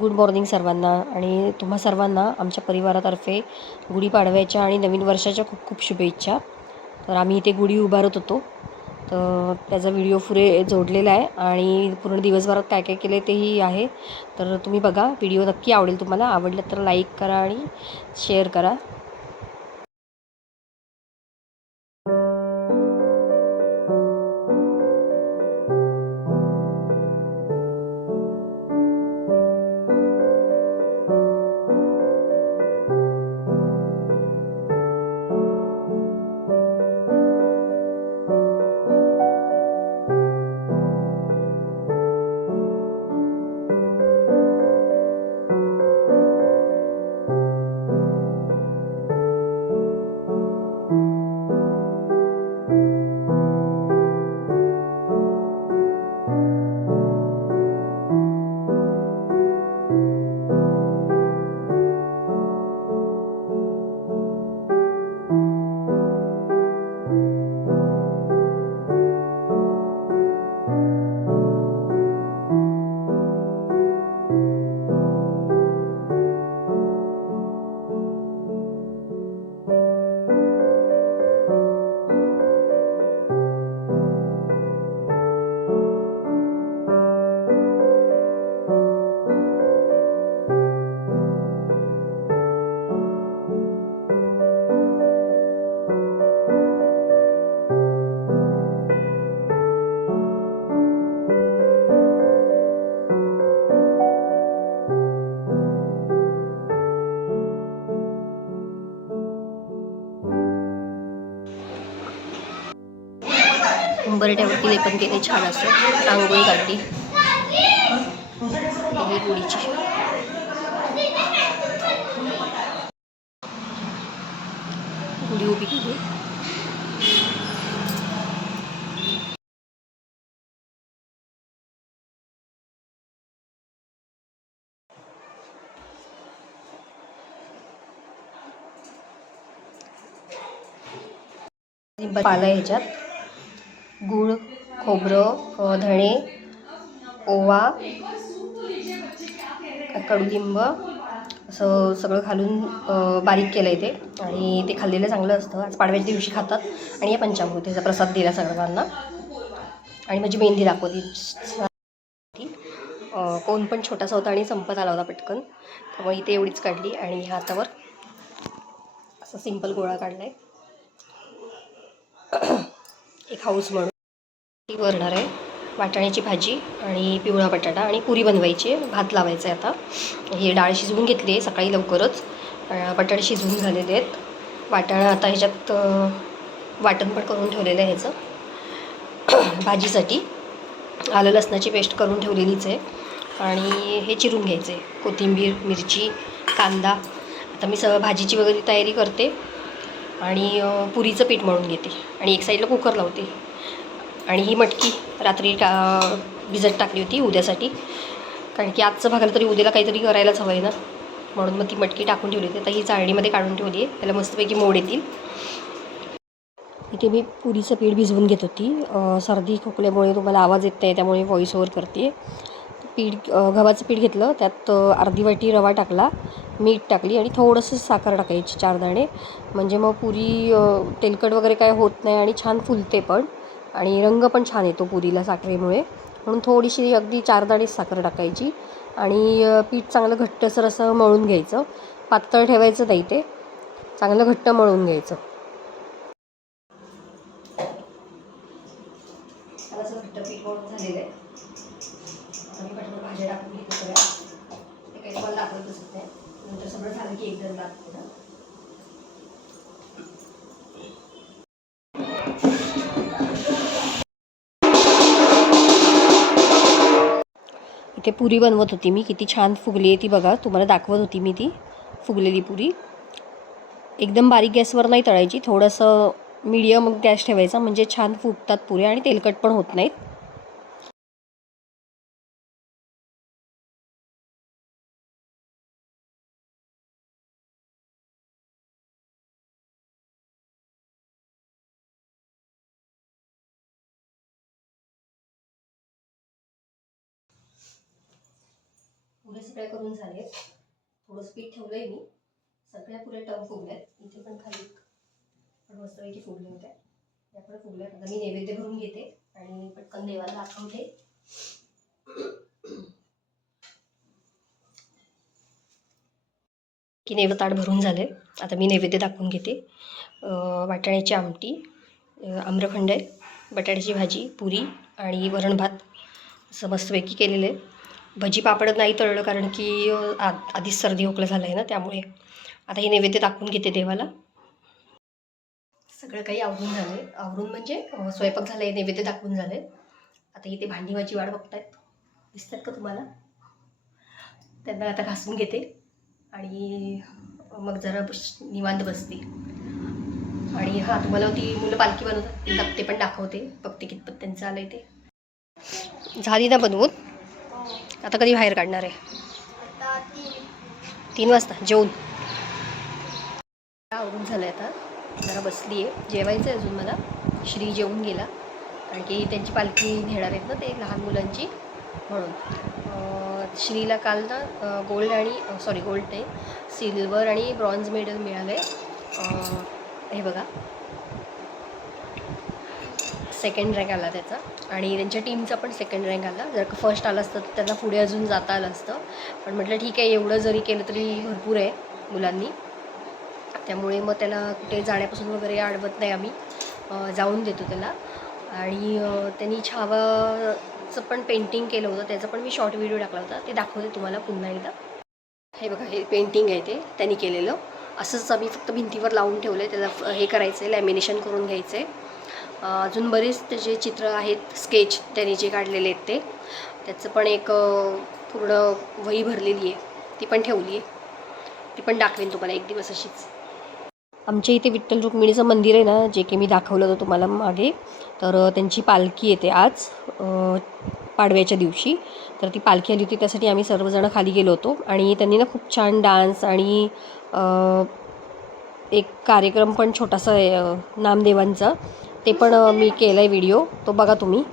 Good morning सर्वांना आणि तुम्हा सर्वांना आमच्या परिवारातर्फे गुढीपाडव्याच्या आणि नवीन वर्षाच्या खूप खूप शुभेच्छा. तर आम्ही इथे गुढी उभारत होतो, तर त्याचा व्हिडिओ पुढे जोडलेला आहे आणि पूर्ण दिवसभरात काय काय केले तेही आहे. तर तुम्ही बघा, व्हिडिओ नक्की आवडेल तुम्हाला. आवडलं तर लाईक करा आणि शेअर करा. उंबरठ्यावरती लेपन केले छान असं, रांगोळी काढली. ही गुढीची गुढी उभी केली. पाला ह्याच्यात गूळ, खोबरं, धणे, ओवा, कडुलिंब असं सगळं घालून बारीक केलं आहे ते. आणि ते खाल्लेलं चांगलं असतं. आज पाडव्याच्या दिवशी खातात आणि या पंचामृतीचा प्रसाद दिला सर्वांना. आणि माझी मेहंदी दाखवली. कोण पण छोटासा होता आणि संपत आला होता पटकन, त्यामुळे इथे एवढीच काढली. आणि हातावर असा सिंपल गोळा काढला आहे. एक हाऊस म्हणून ती वरणार आहे. वाटाण्याची भाजी आणि पिवळा बटाटा आणि पुरी बनवायची आहे. भात लावायचा आहे आता. हे डाळ शिजवून घेतली आहे सकाळी लवकरच. बटाटे शिजवून झालेले आहेत. वाटाणा आता ह्याच्यात वाटण पण करून ठेवलेलं आहे ह्याचं भाजीसाठी. आलं लसणाची पेस्ट करून ठेवलेलीच आहे. आणि हे चिरून घ्यायचं आहे, कोथिंबीर, मिरची, कांदा. आता मी भाजीची वगैरे तयारी करते आणि पुरीचं पीठ मळून घेते आणि एक साईडला कुकर लावते. आणि ही मटकी रात्री भिजत टाकली होती उद्यासाठी, कारण की आजचं भागायला तरी उद्याला काहीतरी करायलाच हवं आहे ना, म्हणून मग ती मटकी टाकून ठेवली होती. आता ही चाळणीमध्ये काढून ठेवली आहे, त्याला मस्तपैकी मोड येतील. इथे मी पुरीचं पीठ भिजवून घेत होती. सर्दी खोकल्यामुळे तुम्हाला आवाज येत नाही, त्यामुळे व्हॉइस ओव्हर करते. गव्हाचं पीठ घेतलं, त्यात अर्धी वाटी रवा टाकला, मीठ टाकली आणि थोडंसं साखर टाकायची 4 दाणे. म्हणजे मग पुरी तेलकट वगैरे काय होत नाही आणि छान फुलते पण, आणि रंग पण छान येतो पुरीला साखरेमुळे. म्हणून थोडीशी अगदी 4 दाणेच साखर टाकायची. आणि पीठ चांगलं घट्टसर असं मळून घ्यायचं. पातळ ठेवायचं नाही, ते चांगलं घट्ट मळून घ्यायचं. असं घट्ट पीठ मळून झालेलं आहे. आणि पटकन भाज्या टाकून घेते सगळ्या. ते काही तुम्हाला दाखवत बसत नाही, नंतर सगळं झालं की एकदम दाखवते ना. इथे पुरी बनवत होती मी. किती छान फुगली आहे ती बघा. तुम्हाला दाखवत होती मी ती फुगलेली पुरी. एकदम बारीक गॅसवर नाही तळायची, थोडंसं मीडियम गॅस ठेवायचा, म्हणजे छान फुगतात पुऱ्या आणि तेलकट पण होत नाहीत. पुरे सगळे करून झाले. थोडंसं पीठ ठेवलंय मी. सगळ्या पुऱ्या टम फुगल्यात. इथे पण खाली पण मस्तपैकी फुगले होते. त्या पण फुगल्यात. आता मी नैवेद्य भरून घेते आणि पटकन देवाला दाखवते. की नैवेद्य ताट भरून झाले. आता मी नैवेद्य दाखवून घेते. वाटाण्याची आमटी, आम्रखंड आहे, बटाट्याची भाजी, पुरी आणि वरण भात असं मस्तपैकी केलेलं आहे. भजी पापड नाही तळलं कारण की आधीच सर्दी खोकला झाला आहे ना, त्यामुळे. आता हे नैवेद्य दाखवून घेते देवाला. सगळं काही आवरून झालं आहे. आवरून म्हणजे स्वयंपाक झाला आहे, नैवेद्य दाखवून झालं आहे. आता इथे भांडी माझी वाट बघतायत, दिसतात का तुम्हाला? त्यांना आता घासून घेते आणि मग जरा निवांत बसते. आणि हां, तुम्हाला ती मुलं पालखी बनवतात ते पण दाखवते. बघते कितपत त्यांचं आलं आहे ते. झाली ना बनवून? आता कधी बाहेर काढणार आहे? 3 वाजता जेवून. आवरून झालं आहे. आता जरा बसली आहे. जेवायचं आहे अजून मला. श्री जेवून गेला कारण की त्यांची पालखी नेणार आहेत ना ते लहान मुलांची, म्हणून. श्रीला काल ना गोल्ड नाही, सिल्वर आणि ब्रॉन्झ मेडल मिळालं आहे. हे बघा, सेकंड रँक आला त्याचा. आणि त्यांच्या टीमचा पण सेकंड रँक आला. जर का फर्स्ट आला असतं तर त्यांना पुढे अजून जाता आलं असतं. पण म्हटलं ठीक आहे, एवढं जरी केलं तरी भरपूर आहे मुलांनी. त्यामुळे मग त्याला कुठे जाण्यापासून वगैरे अडवत नाही आम्ही, जाऊन देतो त्याला. आणि त्यांनी छावाचं पण पेंटिंग केलं होतं, त्याचा पण मी शॉर्ट व्हिडिओ टाकला होता, ते दाखवते तुम्हाला पुन्हा एकदा. हे बघा, हे पेंटिंग आहे ते त्यांनी केलेलं. असंच आम्ही फक्त भिंतीवर लावून ठेवलं आहे. त्याला हे करायचं आहे, लॅमिनेशन करून घ्यायचं आहे. अजून बरेच त्याचे चित्र आहेत, स्केच त्यांनी जे काढलेले आहेत ते. त्याचं पण एक पूर्ण वही भरलेली आहे, ती पण ठेवली आहे. ती पण दाखवेन तुम्हाला एक दिवस अशीच. आमच्या इथे विठ्ठल रुक्मिणीचं मंदिर आहे ना, जे की मी दाखवलं होतं तुम्हाला मागे. तर त्यांची पालखी येते आज पाडव्याच्या दिवशी. तर ती पालखी आली होती, त्यासाठी आम्ही सर्वजण खाली गेलो होतो. आणि त्यांनी ना खूप छान डान्स आणि एक कार्यक्रम पण छोटासा नामदेवांचा, ते पण मी केला आहे व्हिडिओ, तो बघा तुम्ही.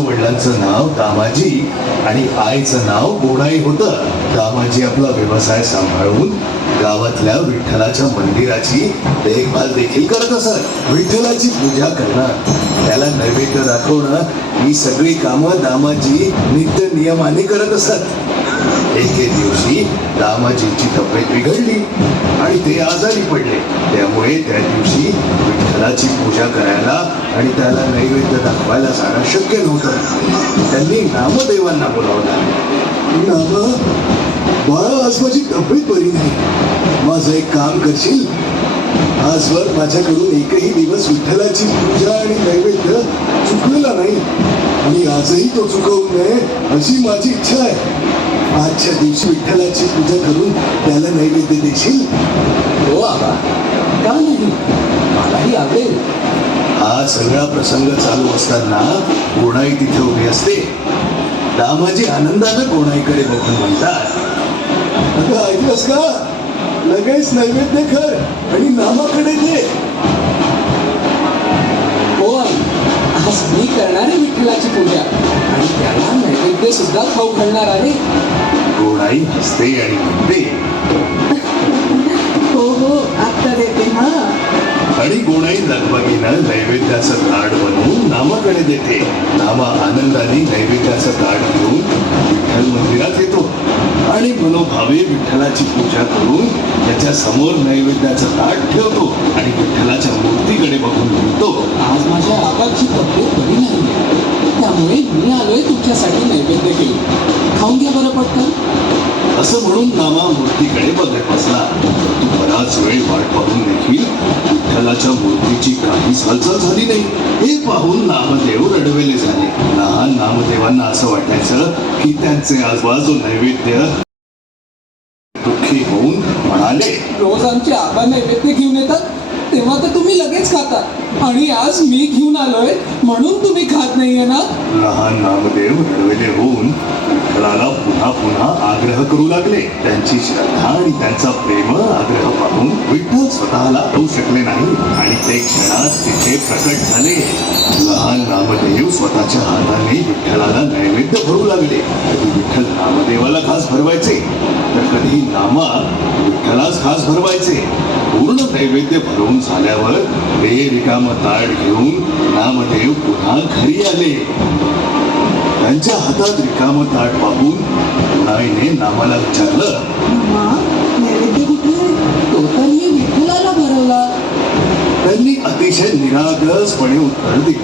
वडिलांचं नाव दामाजी आणि आईचं नाव गोणाई होतं. दामाजी आपला व्यवसाय सांभाळून गावातल्या विठ्ठलाच्या मंदिराची देखभाल देखील करत असत. विठ्ठलाची पूजा करणं, त्याला नैवेद्य दाखवणं, ही सगळी कामं दामाजी नित्य नियमाने करत असत. एके दिवशी दामाजींची तब्येत बिघडली आणि ते आजारी पडले. त्यामुळे त्या दिवशी विठ्ठलाची पूजा करायला आणि त्याला नैवेद्य दाखवायला जाणं शक्य नव्हतं. त्यांनी नामदेवांना बोलावलं. नाम, बाळा, आज माझी तब्येत बरी नाही. माझं एक काम करशील? आजवर माझ्याकडून एकही दिवस विठ्ठलाची पूजा आणि नैवेद्य चुकलेला नाही आणि आजही तो चुकवू नये अशी माझी इच्छा आहे. आजच्या दिवशी विठ्ठलाची पूजा करून त्याला नैवेद्य देशील? हो आबा, का नाही, मलाही आवडेल. हा सगळा प्रसंग चालू असताना कोणाई तिथे उभी असते. दामाजी आनंदानं कोणाईकडे बघून म्हणतात, अगं ऐकलंस का? लगेच नैवेद्य कर आणि नामाकडे दे. हो आई, आज मी करणार आहे विठ्ठलाची पूजा आणि त्याला नैवेद्य सुद्धा खाऊ घालणार आहे. कोणाई हसते आणि म्हणते, हो हो, आत्ता देते हा. आणि कोणाई लगबगीनं नैवेद्याचं ताट बनवून नामाकडे देते. नामा आनंदाने नैवेद्याचं ताट घेऊन विठ्ठल मंदिरात येतो आणि मनोभावे विठ्ठलाची पूजा करून त्याच्या समोर नैवेद्याचं ताट ठेवतो आणि विठ्ठलाच्या मूर्तीकडे बघून म्हणतो, आज माझ्या आबाची तब्येत बरी नाही, त्यामुळे मी आलोय तुमच्यासाठी नैवेद्य घेऊन. खाऊन घ्या बरं पटकन. असं म्हणून नामा मूर्तीकडे बघत बसला. तो बराच वेळ वाट पाहून देखील विठ्ठलाच्या मूर्तीची काहीच हालचाल झाली नाही. हे पाहून नामदेव रडवेले झाले. लहान नामदेवांना असं वाटायचं की त्यांचे आजबाजू नैवेद्य दुःखी होऊन म्हणाले, रोज आमचे आबा नैवेद्य घेऊन येतात तेव्हा तर तुम्ही लगेच खाता आणि आज मी घेऊन आलोय म्हणून तुम्ही खात नाहीये ना. लहान नामदेव रडवेले होऊन विठ्ठलाला पुन्हा पुन्हा आग्रह करू लागले. त्यांची श्रद्धा आणि त्यांचा प्रेम आग्रह पाहून विठ्ठल स्वतःला होऊ शकले नाही आणि ते क्षणात तिथे प्रकट झाले. लहान नामदेव स्वतःच्या हाताने विठ्ठलाला नैवेद्य भरू लागले. कधी विठ्ठल नामदेवाला खास भरवायचे तर कधी नामा विठ्ठलाच खास भरवायचे. पूर्ण नैवेद्य भरवून झाल्यावर रिकाम ताट घेऊन नामदेव पुन्हा घरी आले. त्यांच्या हातात रिकाम ताट पाहून कुणाईने नामाला विचारलं, मामा, नैवेद्य कुठे? तो तर मी विठ्ठलाला भरवला. त्यांनी अतिशय निरागसपणे उत्तर दिले,